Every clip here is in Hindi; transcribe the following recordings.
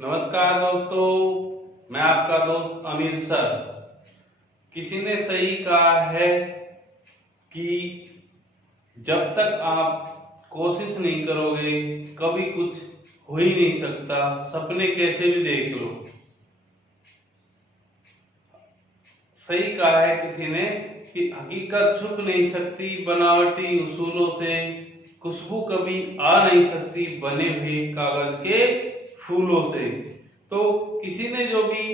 नमस्कार दोस्तों, मैं आपका दोस्त अमीर सर। किसी ने सही कहा है कि जब तक आप कोशिश नहीं करोगे कभी कुछ हो ही नहीं सकता, सपने कैसे भी देख लो। सही कहा है किसी ने कि हकीकत छुप नहीं सकती बनावटी उसूलों से, खुशबू कभी आ नहीं सकती बने हुए कागज के फूलों से। तो किसी ने जो भी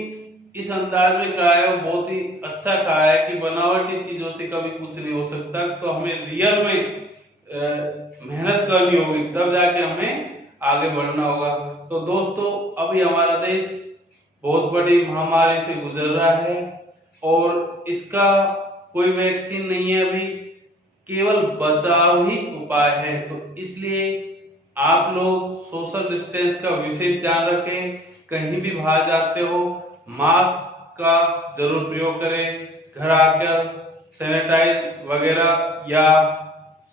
इस अंदाज में कहा है वो बहुत ही अच्छा कहा है कि बनावटी चीजों से कभी कुछ नहीं हो सकता। तो हमें रियल में मेहनत करनी होगी, तब जाके हमें आगे बढ़ना होगा। तो दोस्तों, अभी हमारा देश बहुत बड़ी महामारी से गुजर रहा है और इसका कोई वैक्सीन नहीं है अभी, केवल बचाव ही उपाय है। तो इसलिए आप लोग सोशल डिस्टेंस का विशेष ध्यान रखें। कहीं भी बाहर जाते हो मास्क का जरूर प्रयोग करें। घर आकर सैनिटाइज वगैरह या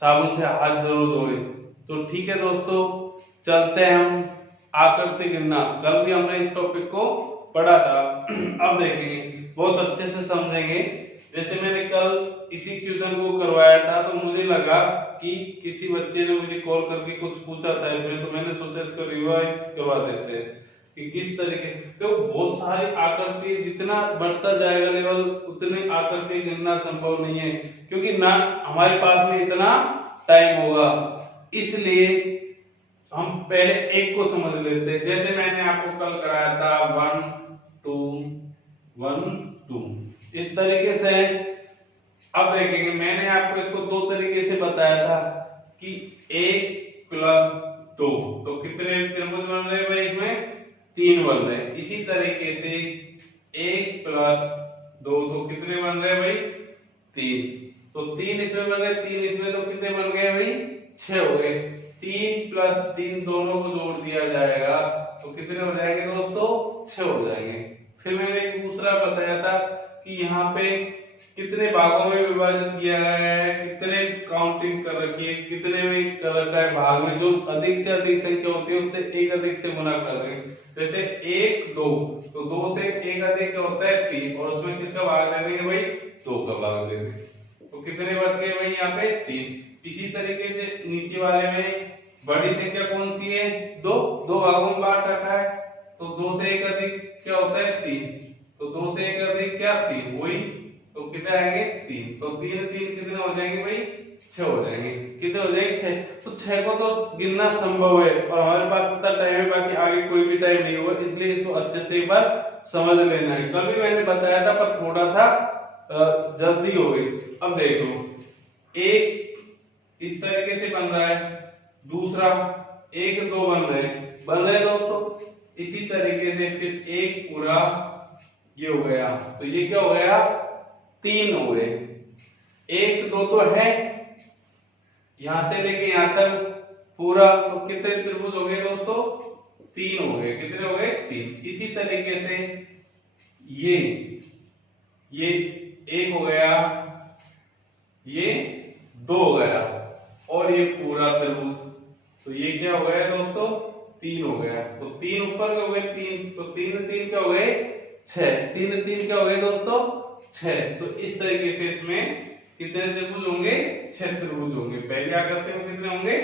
साबुन से हाथ जरूर धोएं। तो ठीक है दोस्तों, चलते हैं हम आकृति गिनना। कल भी हमने इस टॉपिक को पढ़ा था, अब देखेंगे, बहुत अच्छे से समझेंगे। जैसे मैंने कल इसी क्वेश्चन को करवाया था तो मुझे लगा कि किसी बच्चे ने मुझे कॉल करके कुछ पूछा था इसमें, तो मैंने सोचा इसको रिवाइज करवा देते हैं कि किस तरीके। तो बहुत सारी आकृति, जितना बढ़ता जाएगा लेवल उतनी आकृति गिनना संभव नहीं है, क्योंकि ना हमारे पास में इतना टाइम होगा। इसलिए हम पहले एक को समझ लेते हैं। जैसे मैंने आपको कल कराया था 1 2 1 2, इस तरीके से। अब देखेंगे, मैंने आपको इसको दो तरीके से बताया था कि 1 प्लस 2, तो कितने त्रिभुज बन रहे हैं भाई? इसमें 3 बन रहे हैं। इसी तरीके से 1 प्लस 2, तो कितने बन रहे हैं भाई? 3। तो 3 इसमें बन रहे, 3 इसमें, तो कितने बन गए भाई? 6 हो गए। 3 प्लस 3 दोनों को जोड़ दिया जाएगा तो कितने हो जाएंगे दोस्तों? 6 हो जाएंगे। फिर मैंने एक दूसरा बताया था कि यहाँ पे कितने भागों में विभाजित किया गया है, कितने काउंटिंग कर रखी है, कितने में कर रखा है भाग में। जो अधिक से अधिक संख्या होती है उससे एक अधिक से गुना कर देंगे। जैसे 1 2, तो 2 से एक अधिक क्या होता है? 3, और उसमें किसका भाग दे देंगे भाई? 2 का भाग दे देंगे। तो कितने बच गए भाई यहाँ पे? 3। इसी तरीके से नीचे वाले में बड़ी संख्या कौन सी है? 2, 2 भागों में बांट रखा है, तो 2 से एक अधिक क्या होता है? 3, तो 2 से एक अधिक क्या? 3, वही, तो कितने आएंगे? 3। तो 3 3 कितने हो जाएंगे भाई? 6 हो जाएंगे। कितने हो जाएंगे? 6। तो 6 को तो गिनना संभव है और हमारे पास इतना टाइम है, बाकी आगे कोई भी टाइम नहीं होगा, इसलिए इसको अच्छे से एक बार समझ लेना है। कल भी मैंने बताया था पर थोड़ा सा जल्दी हो गई। अब देखो, एक इस तरीके से बन रहा है, दूसरा 1 2 बन रहे दोस्तों। इसी तरीके से फिर एक पूरा ये हो गया, तो ये क्या हो गया? 3 हो गए। 1 2 तो है, यहां से लेके यहां तक पूरा, तो कितने त्रिभुज हो गए दोस्तों? 3 हो गए। कितने हो गए? 3। इसी तरीके से ये 1 हो गया, ये 2 हो गया, और ये पूरा त्रिभुज, तो ये क्या हो गया दोस्तों? 3 हो गया। तो 3 ऊपर के हो गए 3, तो 3 3 क्या हो गए? 6। 3 3 क्या हो गए दोस्तों? 6। तो इस तरीके से इसमें कितने त्रिभुज होंगे? 6 त्रिभुज होंगे। पहले आकृति में कितने होंगे?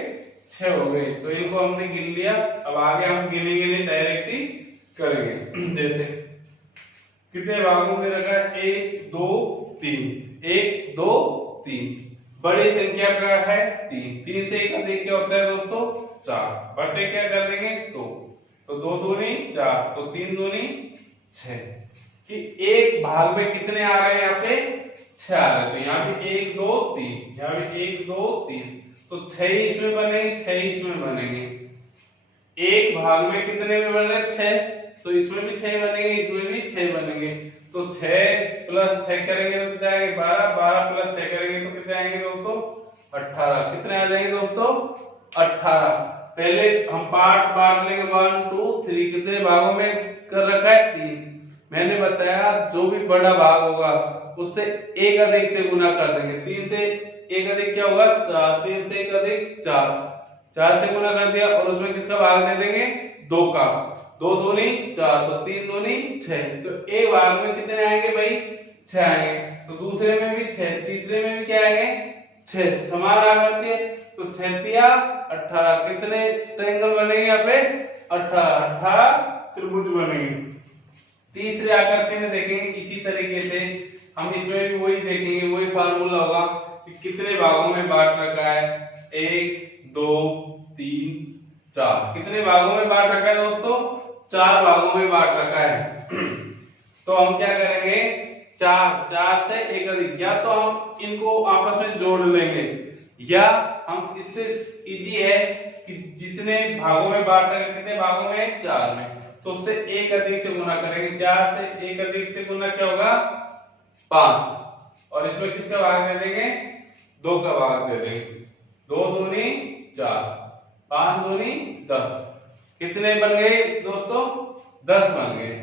6 हो गए। तो इनको हमने गिन लिया। अब आगे हम गिनेंगे नहीं, डायरेक्ट ही करेंगे। जैसे कितने भागों में रखा है? 1 2 3, 1 2 3। बड़ी संख्या क्या है? 3। 3 से एक अधिक क्या होता है दोस्तों? 4। बटे क्या कर देंगे? 2, तो 2 दूनी 4, तो 3 दूनी 6। कि एक भाग में कितने आ रहे हैं? यहाँ पे 6 आ रहे हैं। तो यहाँ पे 1 2 3, यहाँ पे 1 2 3, तो 6 इसमें बनेंगे, 6 इसमें बनेंगे। एक भाग में कितने में बन रहे हैं? 6, तो इसमें भी 6 बनेंगे, इसमें भी 6 बनेंगे। तो 6 प्लस 6 करेंगे तो कितने आएंगे? 12। 12 प्लस 6 करेंगे तो कितने आएंगे दोस्तों? 18। कितने आ जाएंगे दोस्तों? 18। पहले हम पार्ट बांट लेंगे, 1 2 3। कितने भागों में कर रखा है? 3। मैंने बताया जो भी बड़ा भाग होगा उससे एक अधिक से गुना कर देंगे। 3 से एक अधिक क्या होगा? 4। 3 से एक अधिक 4, 4 से गुना कर दिया, और उसमें किसका भाग दे देंगे? 2 का। 2 दूनी 4, तो 3 दूनी 6। तो एक भाग में कितने आएंगे भाई? 6 आएंगे। तो दूसरे में भी 6, तीसरे में भी क्या आएंगे? 6। समान आकृति है तो 6 तिया 18। कितने ट्रायंगल बनेंगे यहाँ पे? 18 त्रिभुज बनेंगे। तीसरे आकृति में देखेंगे इसी तरीके से हम इसमें भी वही देखेंगे, वही फार्मूला होगा कि कितने भागों में बांट रखा है। 1 2 3 4। कितने भागों में बांट रखा है दोस्तों? 4 भागों में बांट रखा है। तो हम क्या करेंगे? 4 से एक अधिक, या तो हम इनको आपस में जोड़ लेंगे, या हम इससे इजी है कि जितने भागों में बांट रखा है, कितने भागों में? 4 में, तो उससे एक अधिक से गुना करेंगे। 4 से एक अधिक से गुना क्या होगा? 5। और इसमें किसका भाग दे देंगे? 2 का भाग दे देंगे। 2 दूनी 4, 5 दूनी 10। कितने बन गए दोस्तों? 10 बन गए।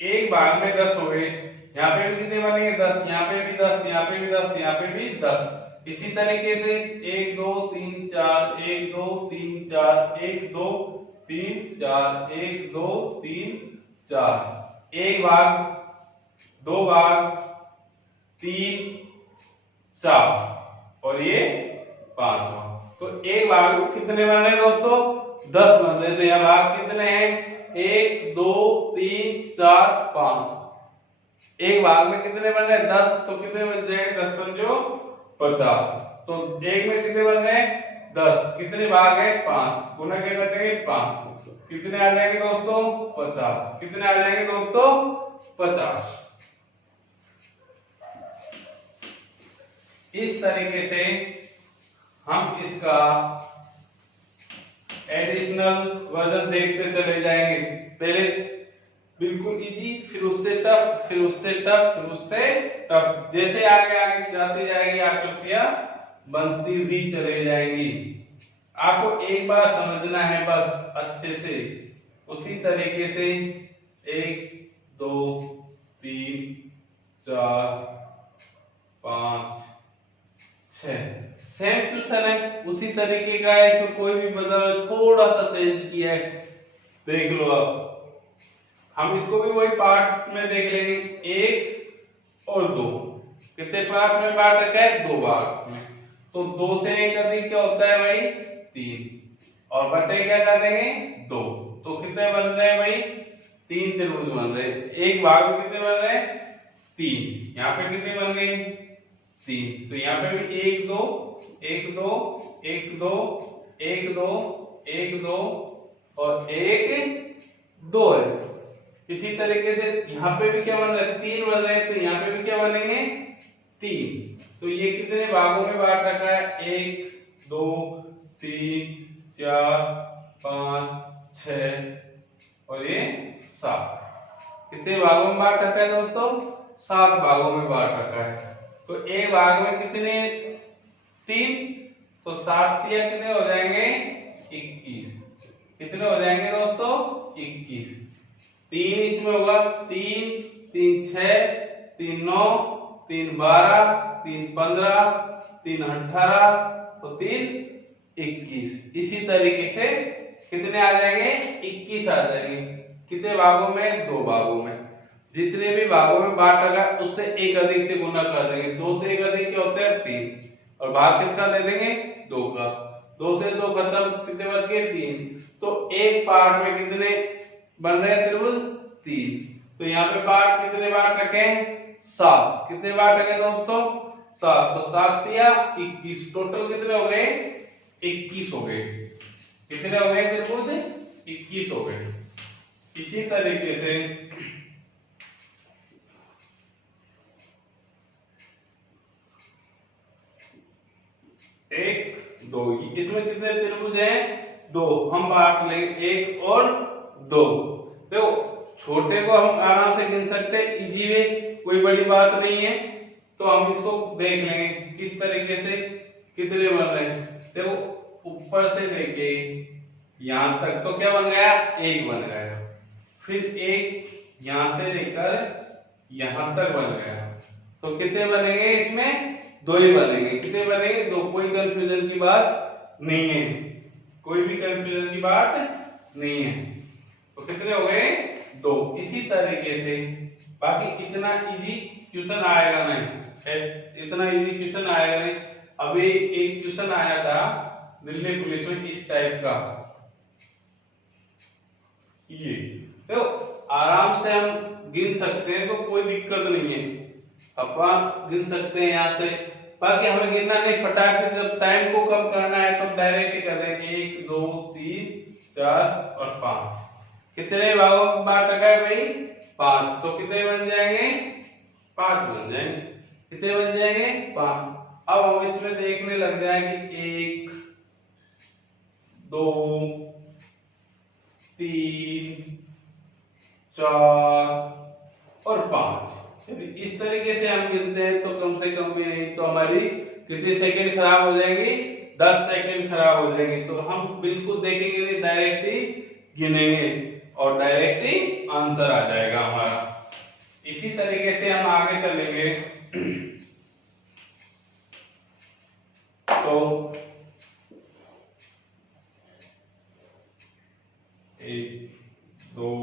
एक भाग में 10 हो गए। यहाँ पे भी कितने बनेंगे? 10। यहाँ पे भी 10, यहाँ पे भी 10, यहाँ पे भी 10। इसी तरीके से 1 2 3 4, 1 2 3 4, 1 2 3 4, 1 2 3 4। एक भाग, 2 भाग, 3 4 और ये 5 भाग। तो एक भाग में कितने बन रहे दोस्तों? 10 बन रहे। तो यहाँ भाग कितने हैं? 1 2 3 4 5। एक भाग में कितने बन रहे हैं? 10। तो कितने बन जाएंगे? 10 पंजो 50। तो एक में कितने बन रहे हैं? 10। कितने भाग है? 5। गुना क्या कर देंगे? 5। कितने आ जाएंगे दोस्तों? 50। कितने आ जाएंगे दोस्तों? 50। इस तरीके से हम इसका एडिशनल वर्जन देखते चले जाएंगे। पहले बिल्कुल इजी, फिर उससे टफ, फिर उससे टफ, फिर उससे टफ। जैसे आगे आगे जाती जाएगी आकृतियां बनती हुई चली जाएंगी। आपको एक बार समझना है बस अच्छे से। उसी तरीके से 1 2 3 4 5 6 सेम टू सेम है, उसी तरीके का है। इसमें कोई भी बदलाव, थोड़ा सा चेंज किया है, देख लो आप। हम इसको भी वही पार्ट में देख लेंगे। 1 और 2 कितने पार्ट में बांट रखा है? 2 पार्ट में। तो 2 से एक अधिक क्या होता है भाई? 3। और बटे क्या कर देंगे? 2। तो कितने बन रहे हैं भाई? 3 त्रिभुज बन रहे हैं। एक भाग में कितने बन रहे हैं? 3। यहाँ पे कितने बन गए? 3। तो यहाँ पे भी 1 2 1 2 1 2 1 2 1 2 और 1 2 है। इसी तरीके से यहाँ पे भी क्या बन रहा है? 3 बन रहे हैं। तो यहाँ पे भी क्या बनेंगे? 3। तो ये कितने भागों में बांट रखा है? 1 2 3 4 5 6 और ये 7। कितने भागों में बांट रखा है दोस्तों? 7 भागों में बांट रखा है। तो एक भाग में कितने? 3। तो 7 तिया कितने हो जाएंगे? 21। कितने हो जाएंगे दोस्तों? 21। 3 इसमें होगा, 3 3 6 3 9 3 12 3 15 3 18 और 3 21। इसी तरीके से कितने आ जाएंगे? 21 आ जाएंगे। कितने भागों में? 2 भागों में। जितने भी भागों में बांट रखा उससे एक अधिक से गुना कर देंगे। 2 से एक अधिक क्या होता है? 3। और भाग किसका दे देंगे? 2 का। 2 से 2 खत्म, कितने बच गए? 3। तो एक पार्ट में कितने बन रहे हैं त्रिभुज? 3। तो यहाँ पे पार्ट कितने बांट रखे हैं? 7। कितने बांट रखे दोस्तों? 7। तो 7 तिया 21। टोटल कितने हो गए? 21 हो गए। कितने हो गए त्रिभुज? 21 हो गए। इसी तरीके से 1 2, इसमें कितने त्रिभुज हैं? 2। हम बांट लेंगे 1 और 2। देखो छोटे को हम आराम से गिन सकते हैं, इजी वे, कोई बड़ी बात नहीं है। तो हम इसको देख लेंगे किस तरीके से कितने बन रहे हैं। देखो ऊपर से लेके यहां तक तो क्या बन गया? 1 बन गया। फिर 1 यहां से लेकर यहां तक बन गया। तो कितने बनेंगे? इसमें 2 ही बनेंगे। कितने बनेंगे? 2। कोई कंफ्यूजन की बात नहीं है, कोई भी कंफ्यूजन की बात नहीं है। तो कितने हो गए 2। इसी तरीके से बाकी इतना इजी क्वेश्चन आएगा नहीं, इतना इजी क्वेश्चन आएगा नहीं। अभी एक क्वेश्चन आया था दिल्ली पुलिस में इस टाइप का, ये तो आराम से हम गिन सकते हैं, तो कोई दिक्कत नहीं है, अपन गिन सकते हैं यहाँ से। बाकी हमें गिनना नहीं, फटाक से जब टाइम को कम करना है तो डायरेक्ट ही कर देंगे 1 2 3 4 और 5। कितने भागों में बांट रखा है भाई 5, तो कितने बन जाएंगे 5 बन जाएंगे। कितने बन जाएंगे 5। अब हम इसमें देखने लग जाएंगे 1 2 3 4 और 5। यदि इस तरीके से हम गिनते हैं तो कम से कम भी नहीं तो हमारी कितनी सेकंड खराब हो जाएंगी 10 सेकंड खराब हो जाएंगी। तो हम बिल्कुल देखेंगे नहीं, डायरेक्ट ही गिनेंगे और डायरेक्ट ही आंसर आ जाएगा हमारा। इसी तरीके से हम आगे चलेंगे। तो 1 2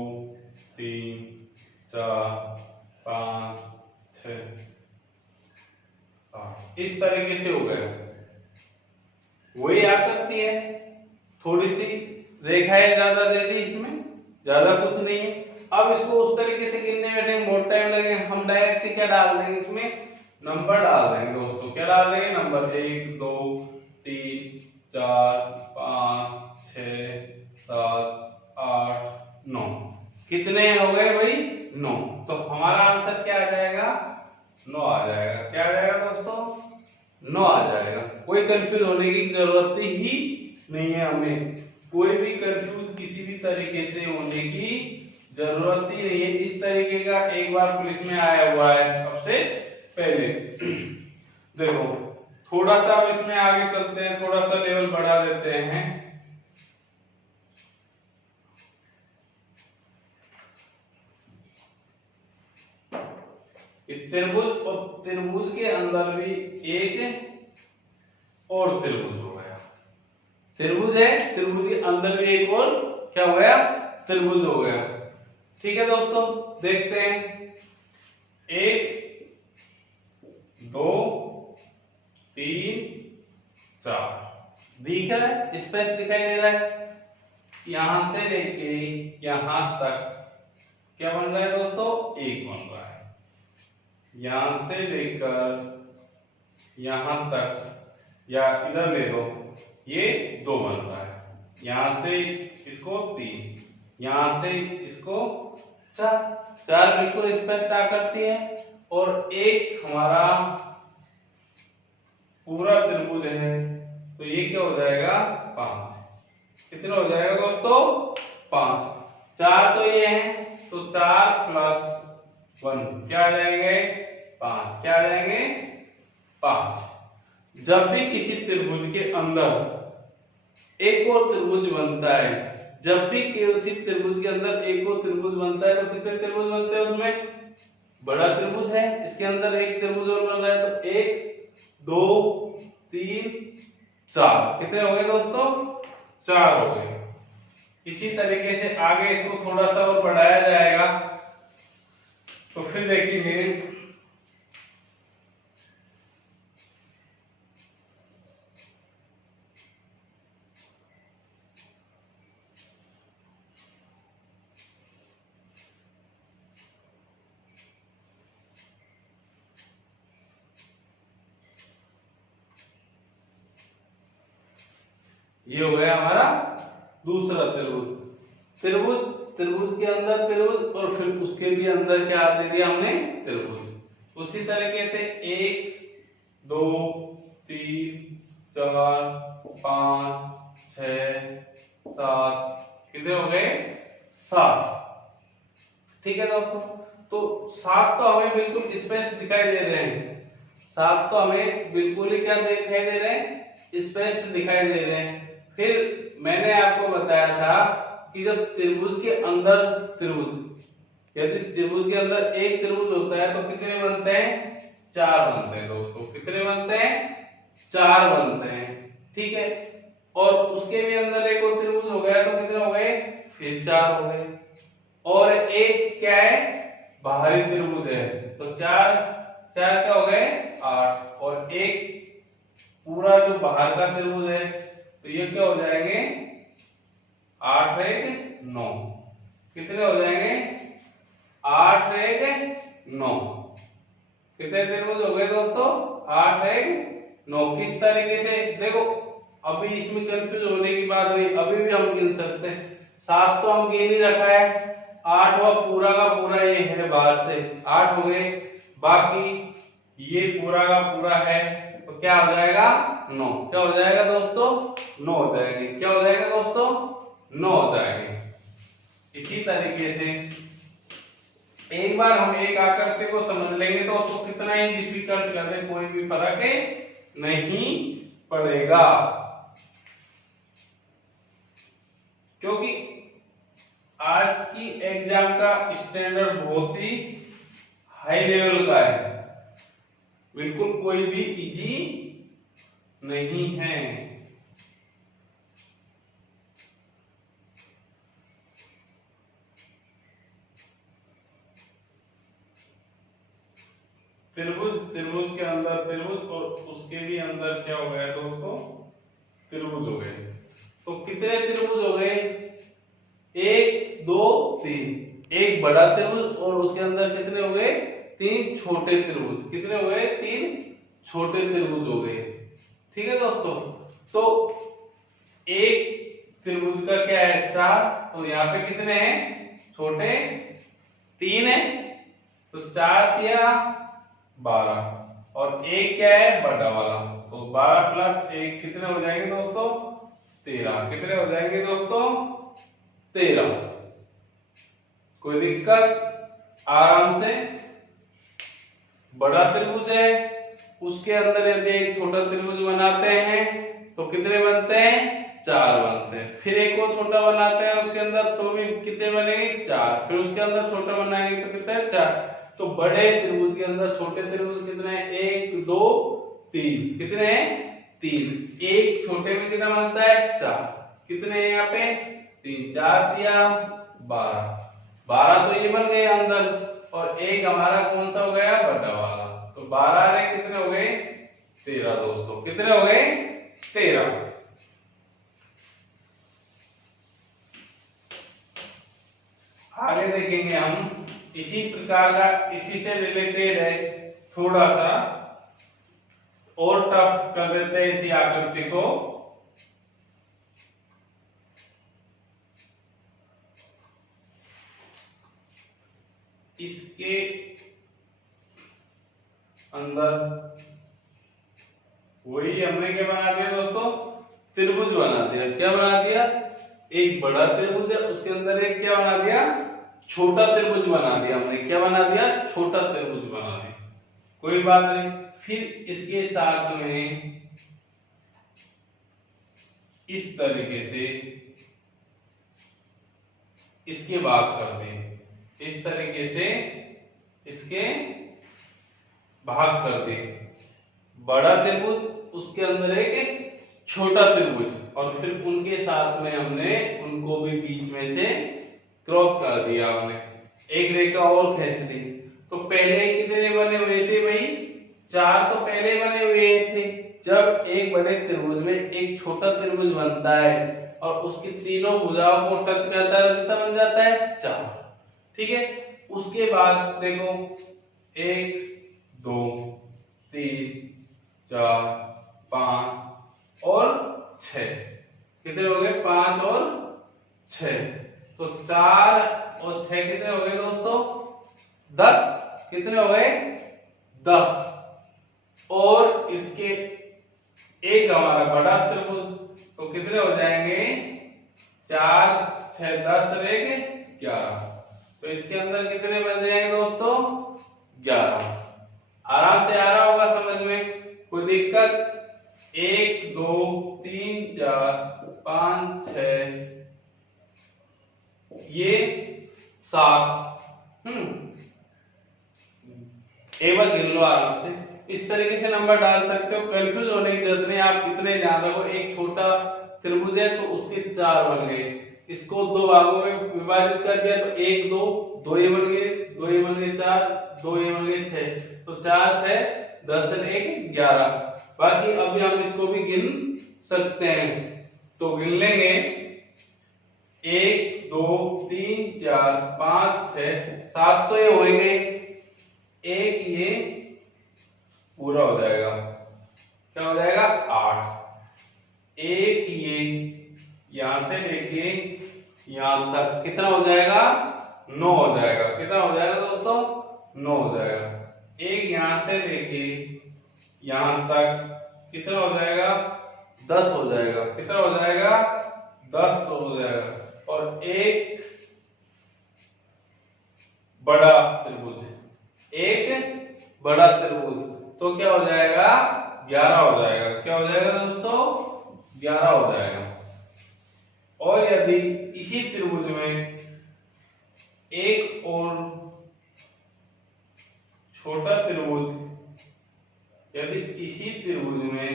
3 4 5 6 7 इस तरीके से हो गया। वही आकृति है, थोड़ी सी रेखाएं ज्यादा दे दी, इसमें ज्यादा कुछ नहीं है। अब इसको उस तरीके से गिनने में बहुत टाइम लगेगा, हम डायरेक्ट क्या डाल देंगे इसमें नंबर डाल देंगे दोस्तों। क्या डाल देंगे नंबर 1 2 3 4 5 6 7 8 9। कितने हो गए भाई 9। तो हमारा आंसर क्या आ जाएगा 9 आ जाएगा। क्या आ जाएगा दोस्तों 9 आ जाएगा। कोई कंफ्यूज होने की जरूरत ही नहीं है, हमें कोई भी कंफ्यूज किसी भी तरीके से होने की जरूरत ही नहीं है। इस तरीके का एक बार पुलिस में आया हुआ है अब से पहले। देखो थोड़ा सा अब इसमें आगे चलते हैं, थोड़ा सा लेवल बढ़ा देते हैं। त्रिभुज और त्रिभुज के अंदर भी एक और त्रिभुज हो गया। त्रिभुज है, त्रिभुज के अंदर भी एक और क्या हो गया त्रिभुज हो गया। ठीक है दोस्तों, देखते हैं 1 2 3 4 दिख रहा है, स्पष्ट दिखाई दे रहा है। यहां से लेके यहां तक क्या बन रहा है दोस्तों 1 बन रहा है। यहां से लेकर यहां तक या इधर ले लो, ये 2 बन रहा है। यहां से इसको 3, यहां से इसको 4। 4 बिल्कुल स्पष्ट आकृति है। और एक हमारा पूरा त्रिभुज है, तो ये क्या हो जाएगा 5। कितना हो जाएगा दोस्तों 5। 4 तो ये है, तो 4 + 1 क्या आ जाएंगे 5। क्या आ जाएंगे 5। जब भी किसी त्रिभुज के अंदर एक और त्रिभुज बनता है, जब भी किसी त्रिभुज के अंदर एक और त्रिभुज बनता है, तो कितने त्रिभुज बनते हैं उसमें बड़ा त्रिभुज है, इसके अंदर एक त्रिभुज और बन रहा है, तो 1 2 3 4 कितने हो गए दोस्तों 4 हो गए। इसी तरीके से आगे इसको थोड़ा सा और बढ़ाया जाएगा, तो फिर देखेंगे ये हो गया हमारा दूसरा त्रिभुज। त्रिभुज, त्रिभुज के अंदर त्रिभुज और फिर उसके भी अंदर क्या दे दिया हमने त्रिभुज। उसी तरीके से 1 2 3 4 5 6 7 कितने हो गए 7। ठीक है दोस्तों, तो 7 तो हमें बिल्कुल स्पष्ट दिखाई दे रहे हैं। 7 तो हमें बिल्कुल ही क्या दिखाई दे रहे हैं स्पष्ट दिखाई दे रहे हैं। फिर मैंने आपको बताया था कि जब त्रिभुज के अंदर त्रिभुज, यदि त्रिभुज के अंदर एक त्रिभुज होता है तो कितने बनते हैं 4 बनते हैं दोस्तों। कितने बनते हैं 4 बनते हैं। ठीक है, और उसके भी अंदर एक और त्रिभुज हो गया तो कितने हो गए फिर 4 हो गए। एक क्या है, बाहरी त्रिभुज है, तो चार चार क्या हो गए 8, और एक पूरा जो बाहर का त्रिभुज है तो ये क्या हो जाएंगे 8 एक 9, कितने हो जाएंगे 8 एक 9, कितने त्रिभुज हो गए दोस्तों 8 एक 9। किस तरीके से देखो, अभी इसमें कंफ्यूज होने की बात नहीं, अभी भी हम गिन सकते हैं। 7 तो हम गिन ही रखा है, 8 वा पूरा का पूरा ये है बाहर से 8 हो गए, बाकी ये पूरा का पूरा है तो क्या हो जाएगा 9, क्या हो जाएगा दोस्तों 9 हो जाएंगे, क्या हो जाएगा दोस्तों 9 हो जाएंगे। इसी तरीके से एक बार हम एक आकृति को समझ लेंगे तो उसको कितना ही डिफिकल्ट कर दे कोई भी फर्क नहीं पड़ेगा, क्योंकि आज की एग्जाम का स्टैंडर्ड बहुत ही हाई लेवल का है, बिल्कुल कोई भी इजी नहीं है। त्रिभुज, त्रिभुज के अंदर त्रिभुज और उसके भी अंदर क्या हो गया दोस्तों त्रिभुज हो गए। तो कितने त्रिभुज हो गए 1 2 3, एक बड़ा त्रिभुज और उसके अंदर कितने हो गए 3 छोटे त्रिभुज, कितने हो गए 3 छोटे त्रिभुज हो गए। ठीक है दोस्तों, तो एक त्रिभुज का क्या है 4, तो यहाँ पे कितने हैं छोटे 3 है, तो 4 या 12, और एक क्या है बड़ा वाला, तो 12 प्लस 1 कितने हो जाएंगे दोस्तों 13, कितने हो जाएंगे दोस्तों 13। कोई दिक्कत, आराम से। बड़ा त्रिभुज है उसके अंदर यदि एक छोटा त्रिभुज बनाते हैं तो कितने बनते हैं 4 बनते हैं, फिर एक और छोटा बनाते हैं उसके अंदर तो भी कितने बनेंगे 4, फिर उसके अंदर छोटा बनाएंगे तो कितने 4। तो बड़े त्रिभुज के अंदर छोटे त्रिभुज कितने हैं 1 2 3, कितने हैं 3, एक छोटे में कितना बनता है 4, कितने हैं यहाँ पे 3, 4 या 12, 12 तो ये बन गए अंदर, और एक हमारा कौन सा हो गया बड़ा वाला, तो 12 रे कितने हो गए 13 दोस्तों, कितने हो गए 13। आगे देखेंगे हम इसी प्रकार का, इसी से रिलेटेड है, थोड़ा सा और टफ कर देते हैं इसी आकृति को। इसके अंदर वही हमने क्या बना दिया दोस्तों त्रिभुज बना दिया, क्या बना दिया एक बड़ा त्रिभुज है उसके अंदर एक क्या बना दिया छोटा त्रिभुज बना दिया, हमने क्या बना दिया छोटा त्रिभुज बना दिया, कोई बात नहीं। फिर इसके साथ में इस तरीके से इसके भाग कर दें, इस तरीके से इसके भाग कर दें, बड़ा त्रिभुज उसके अंदर एक छोटा त्रिभुज, और फिर उनके साथ में हमने उनको भी बीच में से क्रॉस कर दिया, हमने एक रेखा और खींच दी। तो पहले कितने बने हुए थे भाई 4 तो पहले बने हुए थे। जब एक बड़े त्रिभुज में एक छोटा त्रिभुज बनता है और उसकी तीनों भुजाओं को टच करता है कितना बन जाता है 4, ठीक है। उसके बाद देखो 1 2 3 4 5 और 6, कितने हो गए 5 और 6, तो 4 और 6 कितने हो गए दोस्तों 10, कितने हो गए 10। और इसके एक हमारा बड़ा त्रिभुज तो कितने हो जाएंगे 4 6 10 एक 11, तो इसके अंदर कितने बन जाएंगे दोस्तों 11। आराम से आ रहा होगा समझ में, कोई दिक्कत। 1 2 3 4 5 6 ये 7, एक बार गिन लो आराम से, इस तरीके से नंबर डाल सकते हो, कंफ्यूज होने की जरूरत नहीं। आप इतने ध्यान रखो एक छोटा त्रिभुज है तो उसके 4 बन गए, इसको दो भागों में विभाजित कर दिया तो 1 2, 2 ये बन गए, 2 ये बन गए 4, 2 ये बन गए 6, तो 4 6 10 और 1 11। बाकी अभी हम इसको भी गिन सकते हैं, तो गिन लेंगे 1 2 3 4 5 6 7 तो ये हो गए, एक ये पूरा हो जाएगा, क्या हो जाएगा 8, एक ये यहां से लेके यहां तक कितना हो जाएगा 9 हो जाएगा। कितना हो जाएगा दोस्तों 9 हो जाएगा। एक यहां से लेके यहां तक कितना हो जाएगा 10 हो जाएगा। कितना हो जाएगा 10 तो हो जाएगा। और एक बड़ा त्रिभुज, एक बड़ा त्रिभुज तो क्या हो जाएगा 11 हो जाएगा। क्या हो जाएगा दोस्तों 11 हो जाएगा। और यदि इसी त्रिभुज में एक और छोटा त्रिभुज, यदि इसी त्रिभुज में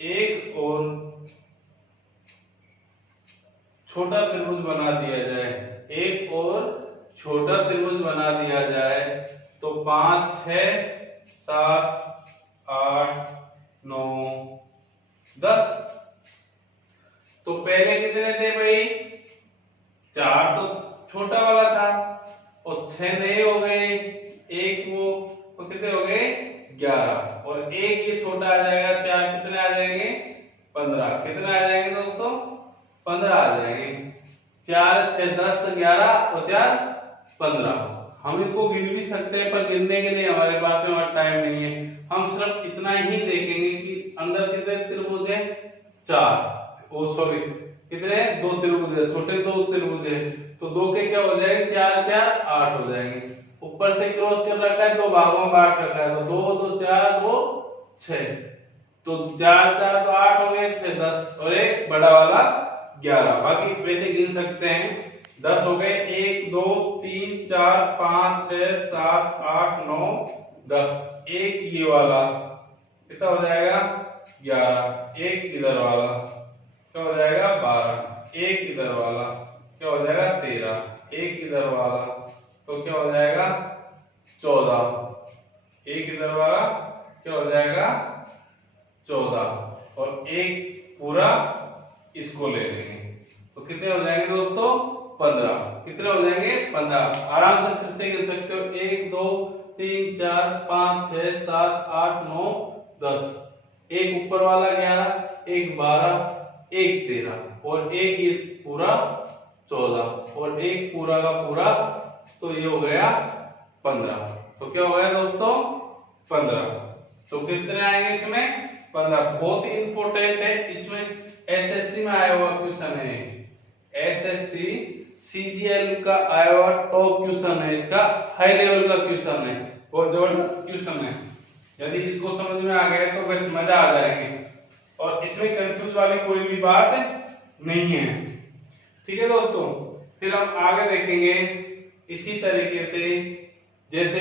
एक और छोटा त्रिभुज बना दिया जाए, एक और छोटा त्रिभुज बना दिया जाए तो 5 6 7 8 9 10। तो पहले कितने थे भाई 4 तो छोटा वाला था और 6 नए हो गए, एक वो तो कितने हो गए 11 और एक ये छोटा आ जाएगा 4, कितने आ जाएंगे 15। कितने आ जाएंगे दोस्तों 15 आ जाएंगे। 4 6 10 11 और 4 15। हम इनको गिन भी सकते हैं पर गिनने के लिए हमारे पास में टाइम नहीं है। हम सिर्फ इतना ही देखेंगे कि अंदर कितने त्रिभुज है 4, ओ सॉरी कितने 2 त्रिभुज है, छोटे 2 त्रिभुज है तो 2 के क्या हो जाएंगे 4 4 8 हो जाएंगे। ऊपर से क्रॉस कर रखा है, 2 भागों में बांट रखा है तो 2 2 4 2 6, तो 4 4 तो 8 हो गए, 6 10 और एक बड़ा वाला 11। बाकी वैसे गिन सकते हैं 10 हो गए, 1 2 3 4 5 6 7 8 9 10। एक ये वाला कितना हो जाएगा 11, एक इधर वाला क्या हो जाएगा 12, एक इधर वाला क्या हो जाएगा 13, एक इधर वाला तो क्या हो जाएगा 14, एक इधर वाला क्या हो जाएगा 14 और एक पूरा इसको ले लेंगे तो कितने हो जाएंगे दोस्तों 15। कितने हो जाएंगे 15। आराम से फिर से गिन सकते हो 1 2 3 4 5 6 7 8 9 10, एक ऊपर वाला 11, एक 12, एक 13 और एक ये पूरा 14 और एक पूरा का पूरा तो ये हो गया 15। तो क्या हो गया दोस्तों 15। तो कितने आएंगे इसमें 15। बहुत ही इंपॉर्टेंट है, इसमें एसएससी में आया हुआ क्वेश्चन है, एसएससी सीजीएल का आया हुआ टॉप क्वेश्चन है, इसका हाई लेवल का क्वेश्चन है, बहुत जबरदस्त क्वेश्चन है। यदि इसको समझ में आ गया तो बस मजा आ जाएगी और इसमें कंफ्यूज वाली कोई भी बात नहीं है। ठीक है दोस्तों, फिर हम आगे देखेंगे इसी तरीके से जैसे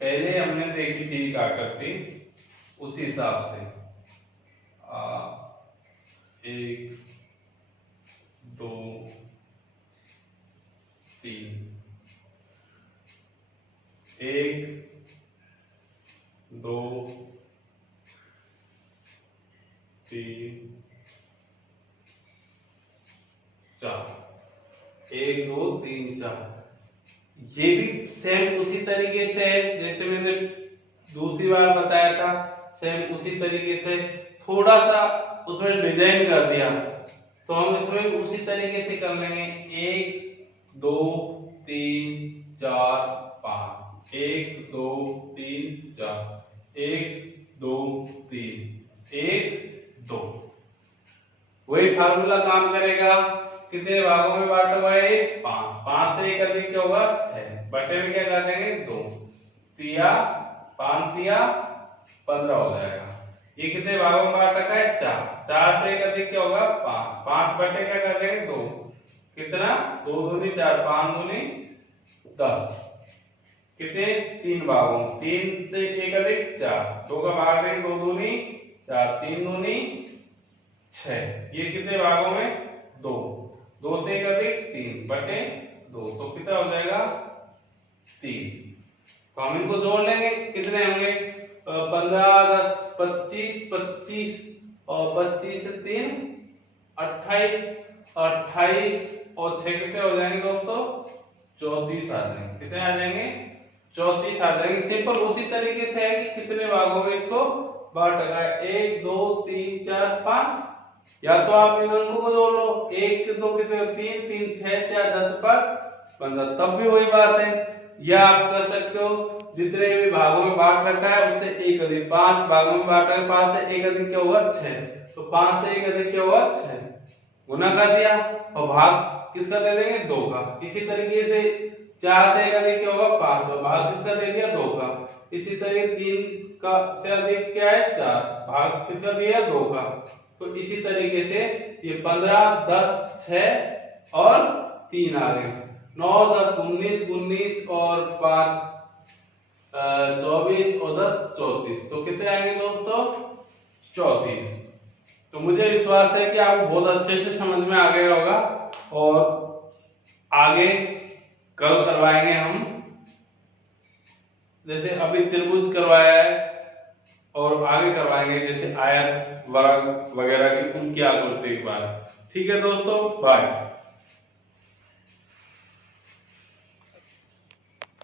पहले हमने देखी थी आकृति, उसी हिसाब से 1 2 3 1 2 3 4, 1 2 3 4। ये भी सेम उसी तरीके से है जैसे मैंने दूसरी बार बताया था, सेम उसी तरीके से थोड़ा सा उसमें डिजाइन कर दिया तो हम इसमें उसी तरीके से कर लेंगे। 1 2 3 4 5, 1 2 3 4, 1 2 3 1 2। वही फार्मूला काम करेगा। कितने भागों में बांटा हुआ है 5, 5 से एक अधिक क्या होगा 6, बटे में क्या कर देंगे 2, तिया 5 तिया 15 हो जाएगा। ये कितने भागों में बांट रखा है 4, 4 से एक अधिक क्या होगा 5, 5 बटे क्या कर देंगे 2, कितना 2 दूनी 4, 5 दूनी 10, कितने 3 भागों, 3 से एक अधिक 4, 2 का भाग देंगे 2 दूनी 4, 3 दूनी 6। ये कितने भागों में? 2। 2 से 1 अधिक 3 बटे 2, तो कितना हो जाएगा? 3। तो हम इनको जोड़ लेंगे, कितने होंगे? 15 10 25 25 और 25 से 3 28 28 और 6 कितने हो जाएंगे दोस्तों? 34 आ जाएंगे। कितने आ जाएंगे? 34 आ जाएंगे। सिंपल उसी तरीके से है कि कितने भागों में इसको बांट रखा है, 1 2 3 4 5, या तो आप इन अंकों को जोड़ लो, 1 2 कितने? 3 3 6 4 10 5 15, तब भी वही बात है। या आप कर सकते हो जितने भी भागों में बांट रखा है उससे 1 अधिक, 5 भागों में बांटा है, 5 से 1 अधिक क्या हुआ? 6, तो 5 से 1 अधिक क्या हुआ? 6, गुना कर दिया और भाग किसका दे देंगे? 2 का। इसी तरीके से 4 से 1 अधिक क्या होगा? 5, और भाग किसका दे दिया? 2 का। इसी तरह 3 का से अधिक क्या है? 4, भाग किसका दिया? 2 का। तो इसी तरीके से ये 15 10 6 और 3 आ गए, 9 10 19 19 और 5 24 और 10 34, तो कितने आएंगे दोस्तों? 34। तो मुझे विश्वास है कि आपको बहुत अच्छे से समझ में आ गया होगा, और आगे कल करवाएंगे हम, जैसे अभी त्रिभुज करवाया है और आगे करवाएंगे जैसे आयत वर्ग वगैरह की, उनकी आकृति एक बार। ठीक है दोस्तों, बाय।